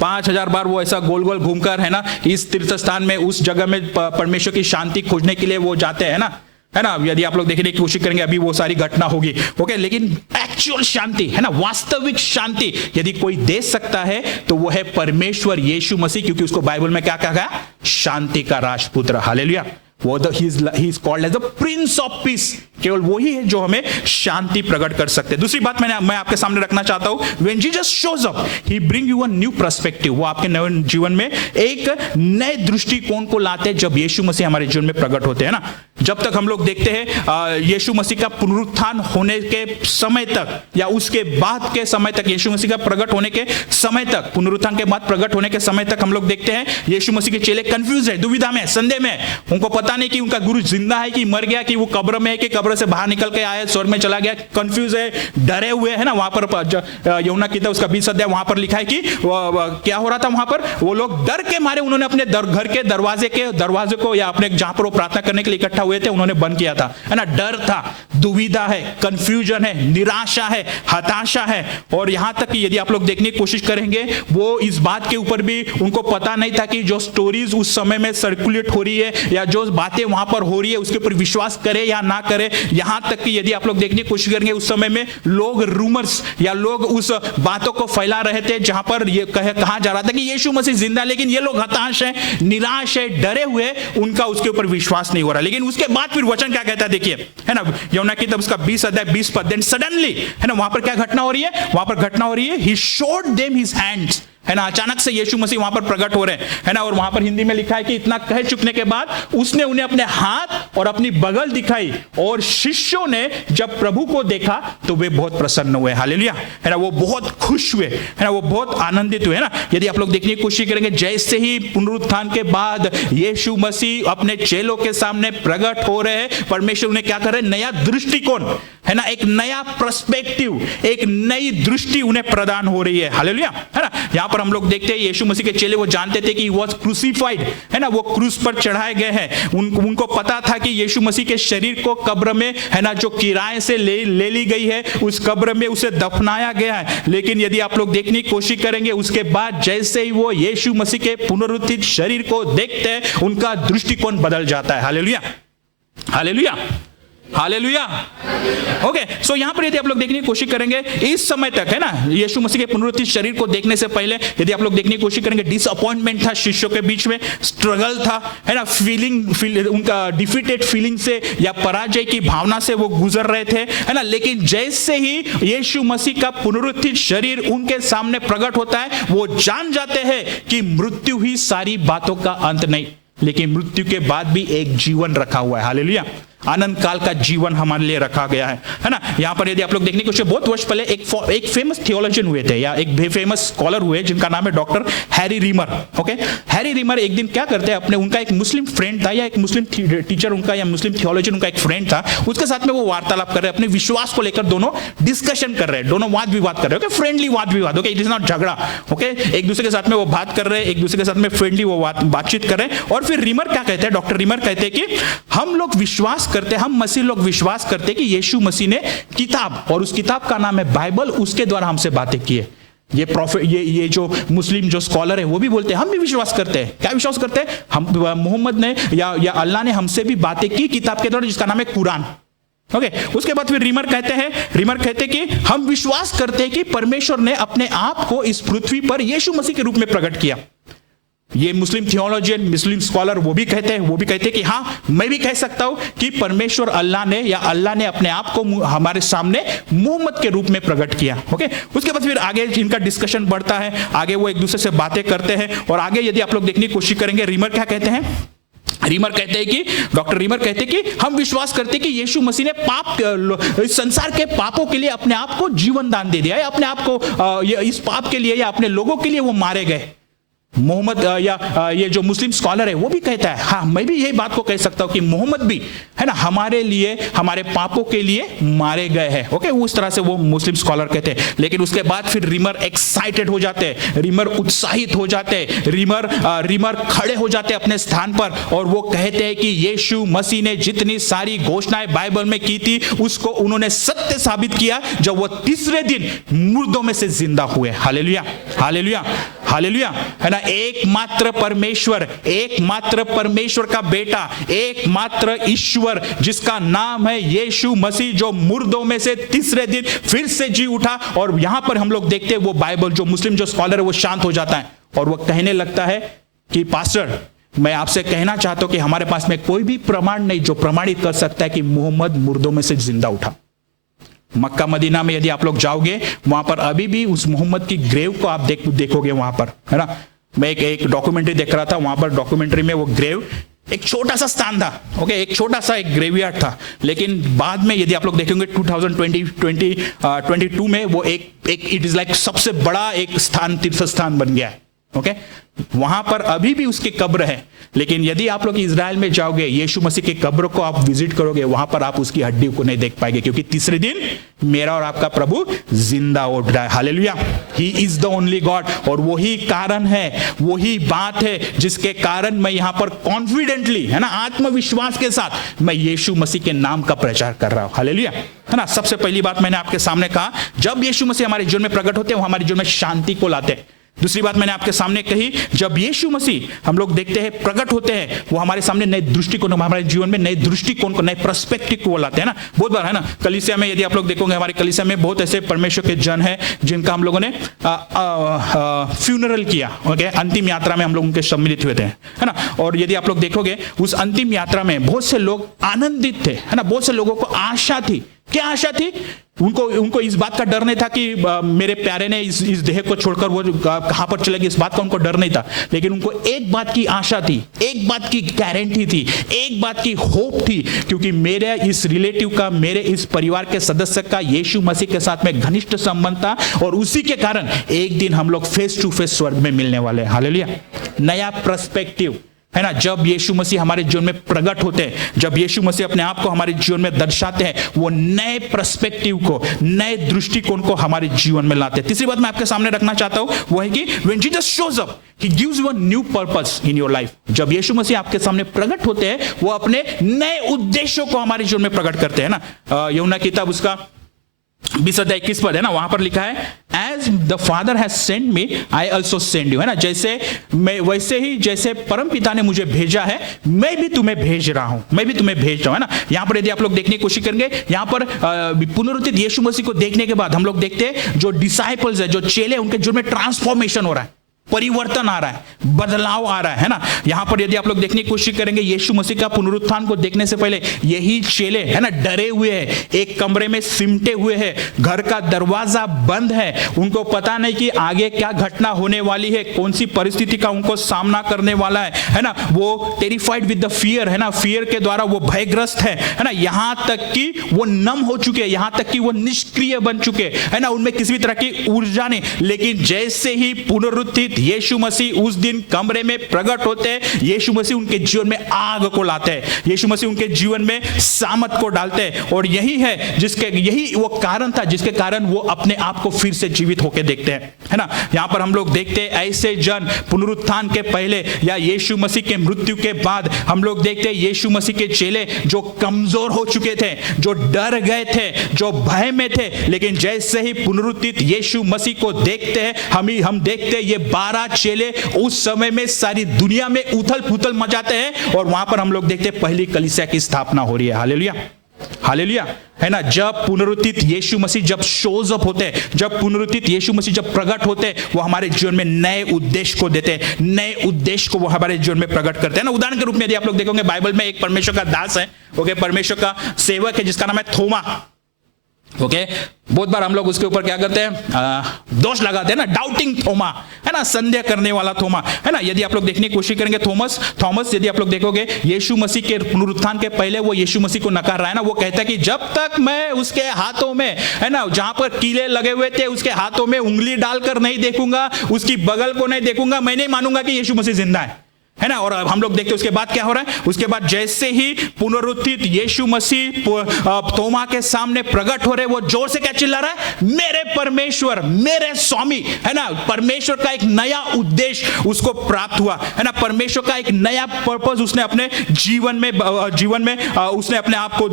5000 बार वो ऐसा गोल गोल घूमकर, है ना, इस तीर्थ स्थान में, उस जगह में परमेश्वर की शांति खोजने के लिए वो जाते हैं ना, है ना। यदि आप लोग देखने की कोशिश करेंगे, अभी वो सारी घटना होगी, ओके। लेकिन एक्चुअल शांति, है ना, वास्तविक शांति यदि कोई दे सकता है तो वो है परमेश्वर यीशु मसीह, क्योंकि उसको बाइबल में क्या कहा गया, शांति का राजपुत्र। हालेलुया। वो he is called as the prince of peace. केवल वही है जो हमें शांति प्रकट कर सकते हैं। दूसरी बात मैं आपके सामने रखना चाहता हूं, when Jesus shows up, he bring you a new perspective. वो आपके नए जीवन में एक नए दृष्टिकोण को लाते हैं जब यीशु मसीह हमारे जीवन में प्रकट होते हैं ना। जब तक हम लोग देखते हैं यीशु मसीह का पुनरुत्थान होने के समय तक या उसके बाद के समय तक, यीशु मसीह का प्रकट होने के समय तक, पुनरुत्थान के बाद प्रकट होने के समय तक हम लोग देखते हैं यीशु मसीह के चेले कंफ्यूज है, दुविधा में, संदेह में। उनको पता नहीं कि उनका गुरु जिंदा है कि मर गया, कि वो कब्र में है कि कब्र से बाहर निकल के आया, स्वर्ग में चला गया। कंफ्यूज है, डरे हुए, है ना। वहां पर यूहन्ना किताब उसका 20 अध्याय, वहां पर लिखा है कि क्या हो रहा था वहां पर, वो लोग डर के मारे उन्होंने अपने घर के दरवाजे को या अपने जहां पर वो प्रार्थना करने के लिए इकट्ठा हुए थे, उन्होंने बंद किया था, है ना। डर था, दुविधा है, कंफ्यूजन है, निराशा है, हताशा है। और यहां तक कि यदि आप लोग देखने की कोशिश करेंगे, वो इस बात के ऊपर भी उनको पता नहीं था कि जो स्टोरीज उस समय में सर्कुलेट हो रही है या जो बातें वहां पर हो रही है उसके ऊपर विश्वास करे या ना करे। यहां तक कि यदि आप लोग देखने की कोशिश करेंगे, उस समय में लोग रूमर्स या लोग उस बातों को फैला रहे थे जहां पर ये कहा जा रहा था कि यीशु मसीह जिंदा, लेकिन ये लोग हताश है, निराश है, डरे हुए, उनका उसके ऊपर विश्वास नहीं हो रहा। लेकिन उसके बाद फिर वचन क्या कहता है, देखिए, है ना, यूहन्ना की किताब उसका 20 अध्याय 20 पद, देन सडनली, है ना, वहां पर क्या घटना हो रही है, वहां पर घटना हो रही है, he showed them his hands, है ना। अचानक से यीशु मसीह वहां पर प्रकट हो रहे हैं, है ना। और वहां पर हिंदी में लिखा है कि इतना कह चुकने के बाद उसने उन्हें अपने हाथ और अपनी बगल दिखाई, और शिष्यों ने जब प्रभु को देखा तो वे बहुत प्रसन्न हुए। हालेलुया, है ना। वो बहुत खुश हुए, है ना, वो बहुत आनंदित हुए, है ना। यदि आप लोग देखने की कोशिश करेंगे, जैसे ही पुनरुत्थान के बाद यीशु मसीह अपने चेलों के सामने प्रकट हो रहे हैं, परमेश्वर उन्हें क्या कर रहे हैं, नया दृष्टिकोण, है ना, एक नया पर्सपेक्टिव, एक नई दृष्टि उन्हें प्रदान हो रही है। हालेलुया, है ना। यहां पर हम लोग देखते हैं यीशु मसीह के चेले वो जानते थे कि ही वाज क्रूसिफाइड, है ना, वो क्रूस पर चढ़ाए गए हैं। उनको पता था कि यीशु मसीह के शरीर को कब्र में, है ना, जो किराए से ले ली गई है, उस कब्र में उसे दफनाया गया है। लेकिन यदि आप लोग देखने की कोशिश करेंगे, उसके बाद जैसे ही वो यीशु मसीह के पुनरुत्थित शरीर को देखते हैं, उनका दृष्टिकोण बदल जाता है। Hallelujah, hallelujah, hallelujah. ओके, सो यहां पर यदि आप लोग देखने की कोशिश करेंगे, इस समय तक, है ना, यीशु मसीह के पुनरुत्थित शरीर को देखने से पहले यदि आप लोग देखने की कोशिश करेंगे, डिसअपॉइंटमेंट था शिष्यों के बीच में, स्ट्रगल था, है ना, उनका डिफीटेड फीलिंग से या पराजय की भावना से वो गुजर रहे थे, है ना। लेकिन जैसे ही यीशु मसीह का पुनरुत्थित शरीर उनके सामने प्रकट होता है, वो जान जाते हैं कि मृत्यु ही सारी बातों का अंत नहीं, लेकिन मृत्यु के बाद भी एक जीवन रखा हुआ है। हालेलुया, आनंद काल का जीवन हमारे लिए रखा गया है ना। यहां पर यदि आप लोग देखने की कोशिश, बहुत वर्ष पहले एक फेमस थियोलॉजियन हुए थे, या एक फेमस स्कॉलर हुए जिनका नाम है doctor Harry reamer. Okay, Harry reamer एक दिन क्या करते हैं, अपने, उनका एक मुस्लिम फ्रेंड था, या एक मुस्लिम टीचर उनका, या मुस्लिम थियोलॉजियन उनका एक फ्रेंड था, उसके साथ में वो वार्तालाप कर रहे हैं, अपने विश्वास को लेकर दोनों डिस्कशन कर रहे हैं, दोनों वाद विवाद कर रहे हैं। ओके, फ्रेंडली वाद विवाद, ओके, इट इज नॉट झगड़ा। ओके, एक दूसरे के साथ में वो बात कर रहे हैं, एक दूसरे के साथ में फ्रेंडली वो बातचीत कर रहे हैं। और फिर रीमर क्या कहते हैं, डॉक्टर रीमर कहते हैं कि हम लोग विश्वास करते हैं, हम मसीह लोग विश्वास करते हैं कि यीशु मसीह ने किताब, और उस किताब का नाम है बाइबल, उसके द्वारा हमसे बातें की है। ये प्रॉफिट, ये जो मुस्लिम जो स्कॉलर है वो भी बोलते हैं, हम भी विश्वास करते हैं। क्या विश्वास करते हैं हम? मोहम्मद ने या अल्लाह ने हमसे भी बातें की किताब के द्वारा, जिसका नाम है कुरान। ओके, उसके बाद फिर रिमर कहते हैं कि हम विश्वास करते हैं कि परमेश्वर ने अपने आप को इस पृथ्वी पर यीशु मसीह के रूप में प्रकट किया। ये मुस्लिम थियोलॉजियन, मुस्लिम स्कॉलर वो भी कहते हैं कि हाँ, मैं भी कह सकता हूं कि परमेश्वर अल्लाह ने अपने आप को हमारे सामने मोहम्मद के रूप में प्रकट किया। ओके, उसके बाद फिर आगे इनका डिस्कशन बढ़ता है, आगे वो एक दूसरे से बातें करते हैं, और आगे यदि आप लोग देखने की कोशिश करेंगे, रिमर क्या कहते हैं? डॉक्टर रिमर कहते हैं कि हम विश्वास करते हैं कि यीशु मसीह ने संसार के पापों के लिए अपने आप को जीवन दान दे दिया है, अपने आप को इस पाप के लिए या अपने लोगों के लिए वो मारे गए। मोहम्मद या ये जो मुस्लिम स्कॉलर है वो भी कहता है, हाँ, मैं भी यही बात को कह सकता हूं कि मोहम्मद भी है ना हमारे लिए, हमारे पापों के लिए मारे गए हैं। ओके, उस तरह से वो मुस्लिम स्कॉलर कहते हैं। लेकिन उसके बाद फिर रिमर एक्साइटेड हो जाते हैं, रिमर उत्साहित हो जाते हैं, रिमर खड़े हो जाते हैं अपने स्थान पर, और वो कहते हैं कि यीशु मसीह ने जितनी सारी घोषणाएं बाइबल में की थी उसको उन्होंने सत्य साबित किया जब वो तीसरे दिन मुर्दों में से जिंदा हुए। हालेलुया, हालेलुया, हालेलुया, है ना। एकमात्र परमेश्वर का बेटा, एकमात्र ईश्वर जिसका नाम है यीशु मसीह, जो मुर्दों में से तीसरे दिन फिर से जी उठा। और यहां पर हम लोग देखते हैं वो बाइबल जो मुस्लिम जो स्कॉलर है वो शांत हो जाता है और वो कहने लगता है कि पास्टर, मैं आपसे कहना चाहता हूं कि हमारे पास में कोई भी प्रमाण नहीं जो प्रमाणित कर सकता है कि मोहम्मद मुर्दों में से जिंदा उठा। मक्का मदीना में यदि आप लोग जाओगे, वहां पर अभी भी उस मोहम्मद की ग्रेव को आप देखोगे वहां पर, है ना। मैं एक डॉक्यूमेंट्री देख रहा था, वहां पर डॉक्यूमेंट्री में वो ग्रेव एक छोटा सा स्थान था। ओके, एक छोटा सा एक ग्रेवयार्ड था, लेकिन बाद में यदि आप लोग देखेंगे 2022 में वो एक इट इज लाइक सबसे बड़ा एक स्थान, तीर्थ स्थान बन गया है। ओके, वहां पर अभी भी उसकी कब्र है। लेकिन यदि आप लोग इजराइल में जाओगे, यीशु मसीह की कब्र को आप विजिट करोगे, वहां पर आप उसकी हड्डी को नहीं देख पाएंगे, क्योंकि तीसरे दिन मेरा और आपका प्रभु जिंदा उठ रहा है। Hallelujah, he is the only God. और वही कारण है, वही बात है जिसके कारण मैं यहां पर कॉन्फिडेंटली, है ना, आत्मविश्वास के साथ मैं यीशु मसीह के नाम का प्रचार कर रहा हूं। हालेलुया, है ना। सबसे पहली बात मैंने आपके सामने कहा, जब यीशु मसीह हमारे जीवन में प्रकट होते हैं वो हमारे जीवन में शांति को लाते हैं। दूसरी बात मैंने आपके सामने कही, जब यीशु मसीह हम लोग देखते हैं प्रकट होते हैं, वो हमारे सामने नए दृष्टिकोण, हमारे जीवन में नए दृष्टिकोण को, नए पर्सपेक्टिव को लाते हैं ना। बहुत बार, है ना, कलीसिया में यदि आप लोग देखोगे, हमारे कलीसिया में बहुत ऐसे परमेश्वर के जन हैं जिनका हम लोगों ने फ्यूनरल किया। ओके, अंतिम यात्रा में हम लोग उनके सम्मिलित हुए थे, है ना। और यदि आप लोग देखोगे उस अंतिम यात्रा में बहुत से लोग आनंदित थे, है ना। बहुत से लोगों को आशा थी। क्या आशा थी? उनको इस बात का डर नहीं था कि मेरे प्यारे ने इस देह को छोड़कर वो कहां पर चलेगी, इस बात का उनको डर नहीं था। लेकिन उनको एक बात की आशा थी, एक बात की गारंटी थी, एक बात की होप थी, क्योंकि मेरे इस रिलेटिव का, मेरे इस परिवार के सदस्य का यीशु मसीह के साथ में घनिष्ठ संबंध था, और उसी के कारण एक दिन हम लोग फेस टू फेस स्वर्ग में मिलने वाले हैं। हालेलुया, नया पर्सपेक्टिव, है ना। जब यीशु मसीह हमारे जीवन में प्रकट होते हैं, जब यीशु मसीह अपने आप को हमारे जीवन में दर्शाते हैं, वो नए पर्सपेक्टिव को, नए दृष्टिकोण को हमारे जीवन में लाते हैं। तीसरी बात मैं आपके सामने रखना चाहता हूं, वो है कि when Jesus shows up, he gives you a new purpose in your life। जब यीशु मसीह आपके सामने प्रकट होते हैं, वो अपने नए उद्देश्यों को हमारे जीवन में प्रकट करते हैं ना। यूहन्ना की किताब उसका 20:21 पद है ना, वहां पर लिखा है, as the father has send me I also send you, है ना। जैसे मैं, वैसे ही जैसे परम पिता ने मुझे भेजा है, मैं भी तुम्हें भेज रहा हूं, है ना। यहां पर यदि आप लोग देखने की कोशिश करेंगे, यहां पर पुनरुत्थित यीशु मसीह को देखने के बाद हम लोग देखते हैं जो डिसाइपल्स है, जो चेले, उनके जीवन में ट्रांसफॉर्मेशन हो रहा है, परिवर्तन आ रहा है, बदलाव आ रहा है ना। यहां पर यदि आप लोग देखने की कोशिश करेंगे, यीशु मसीह का पुनरुत्थान को देखने से पहले यही चेले, है ना, डरे हुए हैं, एक कमरे में सिमटे हुए हैं, घर का दरवाजा बंद है, उनको पता नहीं कि आगे क्या घटना होने वाली है, कौन सी परिस्थिति का उनको सामना करने वाला है ना। वो टेरिफाइड विद द फियर, है ना, फियर के द्वारा वो भयग्रस्त है ना। यहां तक कि वो नम हो चुके, यहां तक कि वो निष्क्रिय बन चुके, है ना, उनमें किसी भी तरह की ऊर्जा नहीं। लेकिन जैसे ही पुनरुत्थित यीशु मसीह उस दिन कमरे में प्रकट होते हैं। यीशु मसीह उनके जीवन में आग को लाते हैं, यीशु मसीह उनके जीवन में सामत को डालते हैं। और यही है यही वो कारण था जिसके कारण वो अपने आप को फिर से जीवित होकर देखते हैं, है ना। यहां पर हम लोग देखते हैं ऐसे जन पुनरुत्थान के पहले या यीशु मसीह के मृत्यु के बाद हम लोग देखते हैं यीशु मसीह के चेले जो कमजोर हो चुके थे, जो डर गए थे, जो भय में थे, लेकिन जैसे ही पुनरुत्थित यीशु मसीह को देखते हैं हम देखते हैं ये 12 चेले उस समय में सारी दुनिया में उथल पुथल मचाते हैं। और वहां पर हम लोग देखते हैं पहली कलीसिया की स्थापना हो रही है। हालेलुया, हालेलुया, है ना। जब पुनरुत्थित यीशु मसीह जब शोज अप होते हैं, जब पुनरुत्थित यीशु मसीह जब प्रकट होते हैं, वो हमारे जीवन में नए उद्देश्य को देते हैं, नए उद्देश्य को वो हमारे जीवन में प्रकट करते हैं ना। उदाहरण के रूप में यदि आप लोग देखोगे बाइबल में एक परमेश्वर का दास है, ओके, परमेश्वर का सेवक है जिसका नाम है थोमा, ओके। बहुत बार हम लोग उसके ऊपर क्या करते हैं, दोष लगाते हैं ना, डाउटिंग थोमा, है ना, संदेह करने वाला थोमा, है ना। यदि आप लोग देखने की कोशिश करेंगे थॉमस यदि आप लोग देखोगे यीशु मसीह के पुनरुत्थान के पहले वो यीशु मसीह को नकार रहा है ना। वो कहता है कि जब तक मैं उसके हाथों में, है ना, जहां पर कीले लगे हुए थे उसके हाथों में उंगली डालकर नहीं देखूंगा, उसकी बगल को नहीं देखूंगा, मैं नहीं मानूंगा कि यीशु मसीह जिंदा है ना। और हम लोग देखते हैं उसके बाद क्या हो रहा है, उसके बाद जैसे ही पुनरुत्थित यीशु मसीह थोमा के सामने प्रकट हो रहे, वो जोर से क्या चिल्ला रहा है, मेरे परमेश्वर, मेरे स्वामी, है ना। परमेश्वर का एक नया उद्देश्य उसको प्राप्त हुआ, है ना। परमेश्वर का एक नया पर्पस उसने अपने जीवन में उसने अपने आप को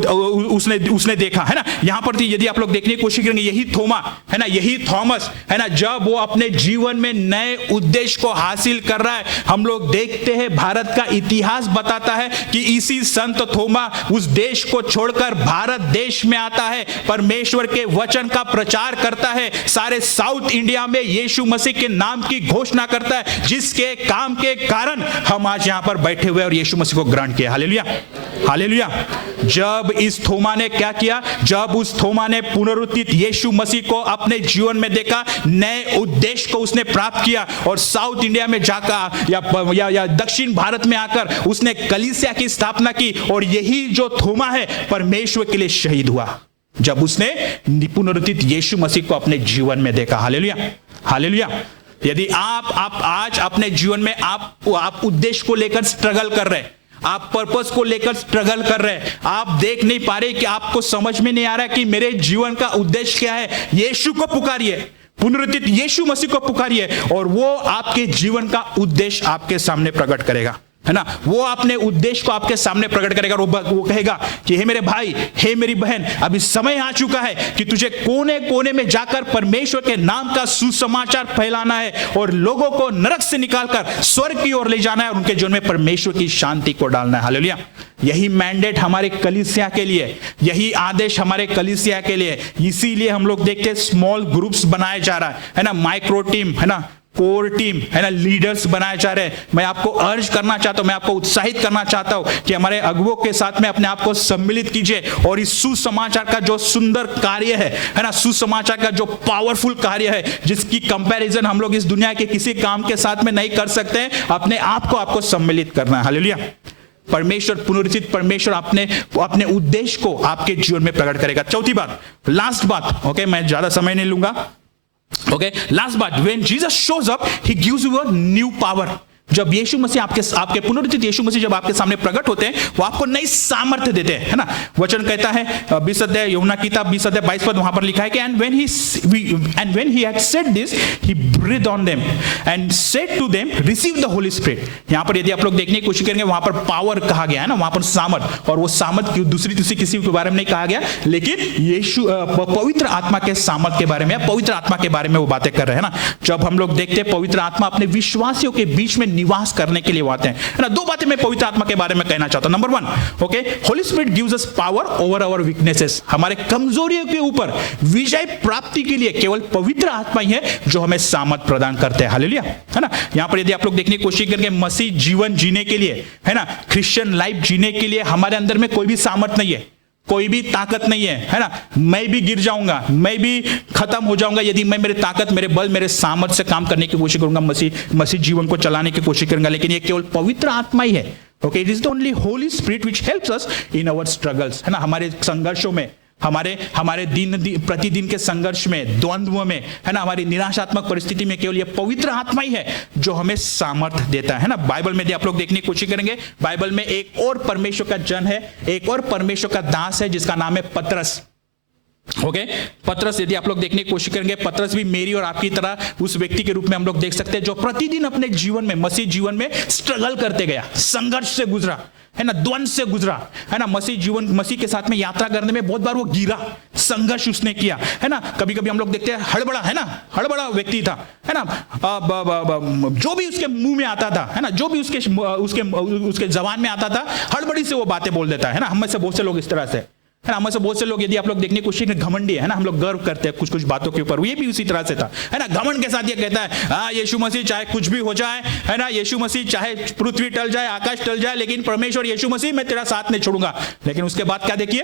उसने देखा, है ना। यहां पर यदि आप लोग देखने की कोशिश करेंगे यही थोमा, है ना, यही थॉमस, है ना, जब वो अपने जीवन में नए उद्देश्य को हासिल कर रहा है, हम लोग देखते हैं भारत का इतिहास बताता है कि इसी संत थोमा उस देश को छोड़कर भारत देश में आता है, परमेश्वर के वचन का प्रचार करता है, सारे साउथ इंडिया में यीशु मसीह के नाम की घोषणा करता है, जिसके काम के कारण हम आज यहां पर बैठे हुए और यीशु मसीह को ग्रहण किया। Hallelujah, hallelujah. जब इस थोमा ने क्या किया, जब उस थोमा ने पुनरुत्थित यीशु मसीह को अपने जीवन में देखा, नए उद्देश्य को उसने प्राप्त किया और साउथ इंडिया में जाकर या दक्षिण भारत में आकर उसने कलीसिया की स्थापना की। और यही जो थोमा है परमेश्वर के लिए शहीद हुआ जब उसने पुनरुत्थित यीशु मसीह को अपने जीवन में देखा। Hallelujah, hallelujah. यदि आप आज अपने जीवन में आप उद्देश्य को लेकर स्ट्रगल कर रहे हैं, आप पर्पस को लेकर स्ट्रगल कर रहे हैं, आप देख नहीं पा रहे कि आपको समझ में नहीं आ रहा कि मेरे जीवन का उद्देश्य क्या है, यीशु को पुकारिए, पुनरुत्थित यीशु मसीह को पुकारिए और वो आपके जीवन का उद्देश्य आपके सामने प्रकट करेगा, है ना। वो अपने उद्देश्य को आपके सामने प्रकट करेगा। वो कहेगा कि हे मेरे भाई, हे मेरी बहन, अभी समय आ चुका है कि तुझे कोने कोने में जाकर परमेश्वर के नाम का सुसमाचार फैलाना है और लोगों को नरक से निकालकर स्वर्ग की ओर ले जाना है और उनके जीवन में परमेश्वर की शांति को डालना है। हालेलुया। यही मैंडेट हमारे कलीसिया के लिए, यही आदेश हमारे कलीसिया के लिए। इसीलिए हम लोग देखते हैं स्मॉल ग्रुप्स बनाए जा रहा है ना, माइक्रो टीम, है ना, कोर टीम, है ना, लीडर्स बनाए जा रहे हैं। मैं आपको अर्ज करना चाहता हूं, मैं आपको उत्साहित करना चाहता हूं कि हमारे अगुवों के साथ में अपने आप को सम्मिलित कीजिए और इस सुसमाचार का जो सुंदर कार्य है ना, सुसमाचार का जो पावरफुल कार्य है, जिसकी कंपैरिजन हम लोग इस दुनिया के किसी काम के साथ में नहीं कर सकते, अपने आप को आपको सम्मिलित करना है। हालेलुया। परमेश्वर, पुनरुत्थित परमेश्वर अपने उद्देश्य को आपके जीवन में प्रकट करेगा। चौथी बात, लास्ट बात, ओके, मैं ज्यादा समय नहीं लूंगा, ओके, लास्ट बात, when Jesus shows up he gives you a new power. जब यीशु मसीह आपके पुनरुत्थित यीशु मसीह जब आपके सामने प्रकट होते हैं, वो आपको नई सामर्थ्य देते हैं, है ना। वचन कहता है 20 अध्याय यूहन्ना की किताब 20 अध्याय 22 पद, वहां पर लिखा है कि and when he had said this he breathe on them and said to them receive the holy spirit. यहां पर यदि आप लोग देखने की कोशिश करेंगे, वहां पर पावर कहा गया है ना, वहां पर सामर्थ, और वो सामर्थ दूसरी किसी के बारे में नहीं कहा गया, लेकिन यीशु पवित्र आत्मा के सामर्थ के बारे में, पवित्र आत्मा के बारे में वो बातें कर रहे हैं ना। जब हम लोग देखते हैं पवित्र आत्मा अपने विश्वासियों के बीच में निवास करने के लिए आते हैं, है ना। दो बातें मैं पवित्र आत्मा के बारे में कहना चाहता हूं। Number 1, okay, holy spirit gives us power over our weaknesses. हमारे कमजोरियों के ऊपर विजय प्राप्ति के लिए केवल पवित्र आत्मा ही है जो हमें सामर्थ प्रदान करते हैं। हालेलुया, है ना। यहां पर यदि आप लोग देखने की कोशिश करेंगे, मसीह जीवन जीने के लिए, है ना, क्रिश्चियन लाइफ जीने के लिए हमारे अंदर में कोई भी सामर्थ नहीं है, कोई भी ताकत नहीं है ना। मैं भी गिर जाऊंगा, मैं भी खत्म हो जाऊंगा यदि मैं मेरे ताकत, मेरे बल, मेरे सामर्थ्य से काम करने की कोशिश करूंगा, मसीह जीवन को चलाने की कोशिश करूंगा, लेकिन ये केवल पवित्र आत्मा ही है। Okay, it is the only holy spirit which helps us in our struggles, है ना, हमारे संघर्षों में, हमारे हमारे प्रतिदिन के संघर्ष में, द्वंद्व में, है ना, हमारी निराशात्मक परिस्थिति में केवल ये पवित्र आत्मा ही है जो हमें सामर्थ्य देता है ना। बाइबल में आप लोग देखने की कोशिश करेंगे, बाइबल में एक और परमेश्वर का जन है, एक और परमेश्वर का दास है जिसका नाम है पतरस। ओके, पतरस यदि आप लोग देखने की कोशिश करेंगे, पतरस भी मेरी और आपकी तरह उस व्यक्ति के रूप में हम लोग देख सकते हैं जो प्रतिदिन अपने जीवन में, मसीह जीवन में स्ट्रगल करते गया, संघर्ष से गुजरा, है ना, द्वंद्व से गुजरा, है ना। मसीह के साथ में यात्रा करने में बहुत बार वो गिरा, संघर्ष उसने किया, है ना। कभी कभी हम लोग देखते हैं हड़बड़ा, है ना, हड़बड़ा व्यक्ति था, है ना। जो भी उसके मुंह में आता था, है ना, जो भी उसके जबान में आता था, हड़बड़ी से वो बातें बोल देता है ना। हम में से बहुत से लोग इस तरह से, है ना, हम से बहुत से लोग यदि आप लोग देखने की कोशिश करें, घमंडी है ना, हम लोग गर्व करते हैं कुछ कुछ बातों के ऊपर, ये भी उसी तरह से था, है ना। घमंड के साथ ये कहता है, हाँ यीशु मसीह चाहे कुछ भी हो जाए, है ना, यीशु मसीह चाहे पृथ्वी टल जाए, आकाश टल जाए, लेकिन परमेश्वर यीशु मसीह मैं तेरा साथ नहीं छोड़ूंगा। लेकिन उसके बाद क्या देखिए,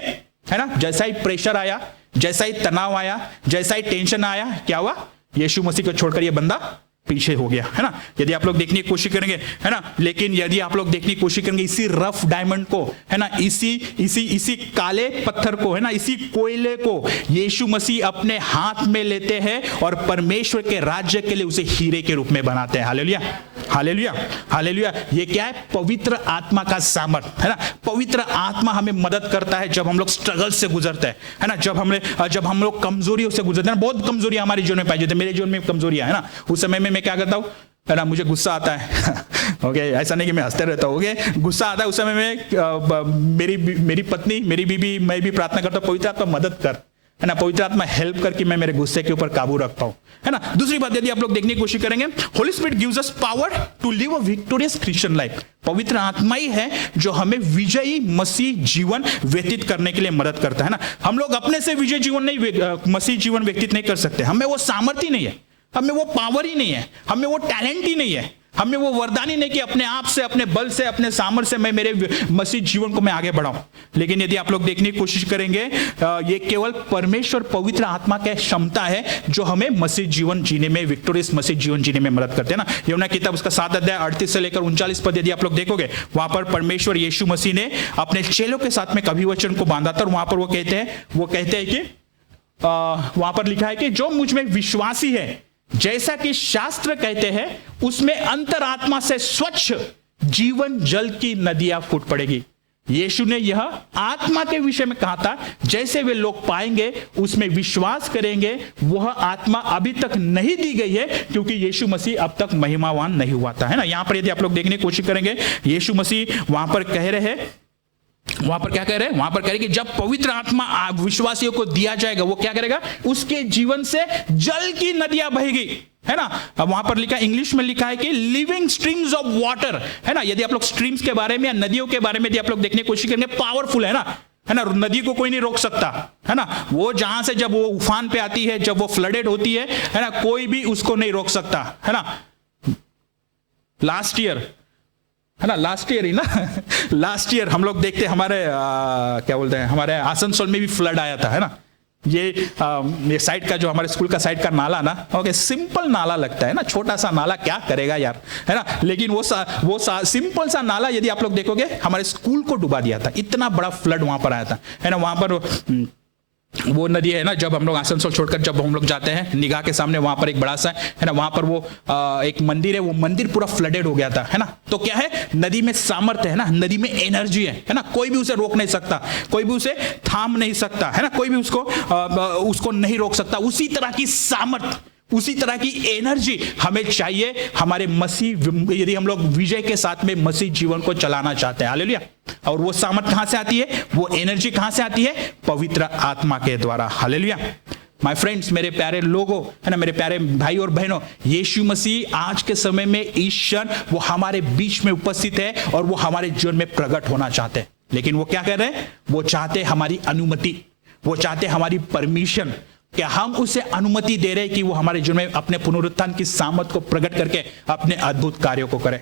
है ना, जैसा ही प्रेशर आया, जैसा ही तनाव आया, जैसा ही टेंशन आया, क्या हुआ, यीशु मसीह को छोड़कर ये बंदा पीछे हो गया, है ना। यदि आप लोग देखने की कोशिश करेंगे, है ना, लेकिन यदि आप लोग देखने की कोशिश करेंगे, इसी रफ डायमंड को, है ना, इसी काले पत्थर को, है ना, इसी कोयले को यीशु मसीह अपने हाथ में लेते हैं और परमेश्वर के राज्य के लिए उसे हीरे के रूप में बनाते हैं। Hallelujah, hallelujah, hallelujah. ये क्या है, पवित्र आत्मा का सामर्थ, है ना। पवित्र आत्मा हमें मदद करता है जब हम लोग स्ट्रगल से गुजरते हैं, है ना, जब हम लोग कमजोरियों से गुजरते हैं। बहुत कमजोरियां हमारे जीवन में पाई जाती है, मेरे जीवन में कमजोरियां, है ना। उस समय में मैं क्या करता हूं, है ना, मुझे गुस्सा आता है ओके, ऐसा नहीं कि मैं हंसते रहता हूँ, ओके, गुस्सा आता है, उस समय में मेरी पत्नी, मेरी बीबी, मैं भी प्रार्थना करता हूँ, पवित्र आत्मा मदद कर, है ना, पवित्र आत्मा हेल्प कर कि मैं मेरे गुस्से के ऊपर काबू रख पाऊं, है ना। दूसरी बात यदि आप लोग देखने की कोशिश करेंगे, holy spirit gives us power to live a victorious Christian life. पवित्र आत्मा ही है जो हमें विजयी मसीह जीवन व्यतीत करने के लिए मदद करता है ना। हम लोग अपने से विजय जीवन नहीं, मसीह जीवन व्यतीत नहीं कर सकते, हमें वो सामर्थ्य ही नहीं है, हमें वो पावर ही नहीं है, हमें वो टैलेंट ही नहीं है, हमें वो वरदान ही नहीं कि अपने आप से, अपने बल से, अपने सामर्थ्य से मैं मेरे मसीह जीवन को मैं आगे बढ़ाऊं। लेकिन यदि आप लोग देखने की कोशिश करेंगे, ये केवल परमेश्वर पवित्र आत्मा की क्षमता है जो हमें मसीह जीवन जीने में, विक्टोरियस मसीह जीवन जीने में मदद करते हैं ना। यूहन्ना किताब उसका 7 अध्याय 38 से लेकर 39 पद यदि आप लोग देखोगे, वहां पर परमेश्वर यीशु मसीह ने अपने चेलों के साथ में एक अभिवचन को बांधा था, और वहां पर वो कहते हैं कि वहां पर लिखा है कि जो मुझ में विश्वासी है, जैसा कि शास्त्र कहते हैं, उसमें अंतरात्मा से स्वच्छ जीवन जल की नदियां फूट पड़ेगी। यीशु ने यह आत्मा के विषय में कहा था, जैसे वे लोग पाएंगे, उसमें विश्वास करेंगे। वह आत्मा अभी तक नहीं दी गई है क्योंकि यीशु मसीह अब तक महिमावान नहीं हुआ था, है ना। यहां पर यदि आप लोग देखने की कोशिश करेंगे, यीशु मसीह वहां पर कह रहे हैं, वहां पर क्या कह रहे हैं, वहां पर कह रहे कि जब पवित्र आत्मा विश्वासियों को दिया जाएगा, वो क्या करेगा, उसके जीवन से जल की नदियां बहेगी, है ना। अब वहां पर लिखा, इंग्लिश में लिखा है कि लिविंग स्ट्रीम्स ऑफ वाटर, है ना। यदि आप लोग स्ट्रीम्स के बारे में या नदियों के बारे में यदि आप लोग देखने की कोशिश करेंगे, पावरफुल है ना, नदी को कोई नहीं रोक सकता, है ना। वो जहां से जब वो उफान पे आती है, जब वो फ्लडेड होती है ना, कोई भी उसको नहीं रोक सकता, है ना। लास्ट ईयर ही ना लास्ट ईयर हम लोग देखते हमारे क्या बोलते हैं, हमारे आसनसोल में भी फ्लड आया था, है ना। ये साइड का जो हमारे स्कूल का साइड का नाला ना, ओके, सिंपल नाला लगता है ना, छोटा सा नाला क्या करेगा यार, है ना। लेकिन वो सिंपल सा नाला यदि आप लोग देखोगे, हमारे स्कूल को डुबा दिया था, इतना बड़ा फ्लड वहां पर आया था, है ना। वहां पर वो नदी है ना, जब हम लोग आसनसोल छोड़कर जब हम लोग जाते हैं, निगाह के सामने वहां पर एक बड़ा सा है ना, वहां पर वो एक मंदिर है, वो मंदिर पूरा फ्लडेड हो गया था, है ना। तो क्या है, नदी में सामर्थ्य है ना, नदी में एनर्जी है ना, कोई भी उसे रोक नहीं सकता, कोई भी उसे थाम नहीं सकता, है ना, कोई भी उसको नहीं रोक सकता। उसी तरह की सामर्थ्य, उसी तरह की एनर्जी हमें चाहिए हमारे मसीह, यदि हम लोग विजय के साथ में मसीह जीवन को चलाना चाहते हैं। हालेलुया। और वो सामर्थ कहां से आती है, वो एनर्जी कहां से आती है, पवित्र आत्मा के द्वारा। हालेलुया। माय फ्रेंड्स, मेरे प्यारे लोगों, है ना, मेरे प्यारे भाई और बहनों, यीशु मसीह आज के समय में इस क्षण वो हमारे बीच में उपस्थित है और वो हमारे जीवन में प्रकट होना चाहते हैं। लेकिन वो क्या कर रहे हैं, वो चाहते हमारी अनुमति, वो चाहते हमारी परमिशन, क्या हम उसे अनुमति दे रहे हैं कि वो हमारे जीवन में अपने पुनरुत्थान की सामर्थ को प्रकट करके अपने अद्भुत कार्यों को करे।